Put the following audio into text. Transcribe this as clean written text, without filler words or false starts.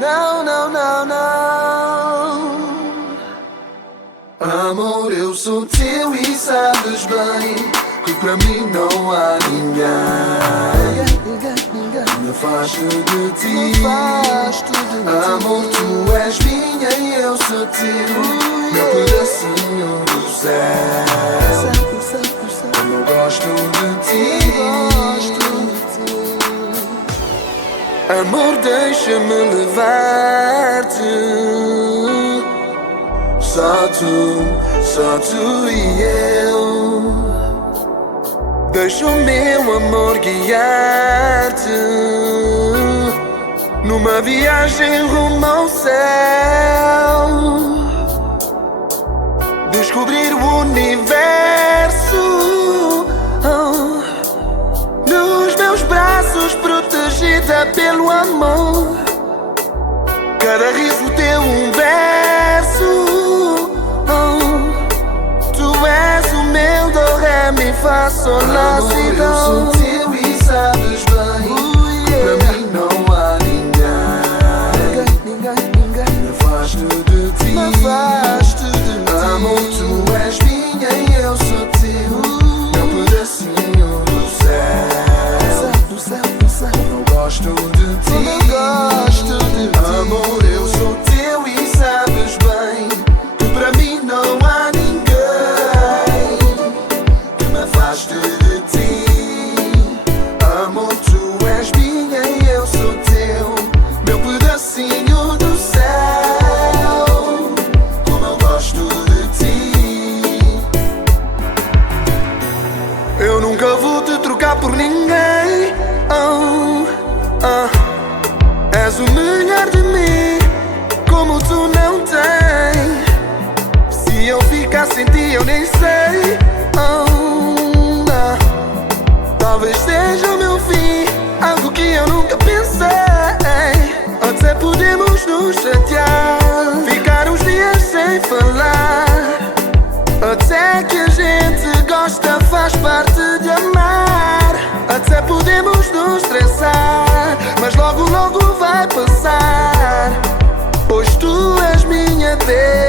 Não, não, não, não. Amor, eu sou teu e sabes bem que para mim não há ninguém. Me afasto de ti. Amor, tu és minha e eu sou teu. Meu pedacinho do céu. Como eu gosto de ti. Amor, deixa-me levar-te. Só tu e eu. Deixa o meu amor guiar-te numa viagem rumo ao céu. Descobrir o universo nos meus braços, protegida pelo amor. Cada riso teu um verso. Tu és o meu do, ré, mi, fá, sol, lá, si, dó. Eu sou teu e sabes bem que para mim não há ninguém. Me afasto de ti. Amor, tu és minha e eu sou teu. Meu pedacinho do céu. Eu gosto de ti. Amor, eu sou teu e sabes bem que para mim não há ninguém que me afaste de ti. Amor, tu és minha e eu sou teu. Meu pedacinho do céu. Como eu gosto de ti. Eu nunca vou te trocar por ninguém. És o melhor de mim, como tu não tens. Se eu ficar sem ti eu nem sei. Talvez seja o meu fim, algo que eu nunca pensei. Até podemos nos chatear, ficar uns dias sem falar. Até que a gente gosta, faz parte de amar. Até podemos nos estressar, mas logo, logo vai passar. Pois tu és minha Deus.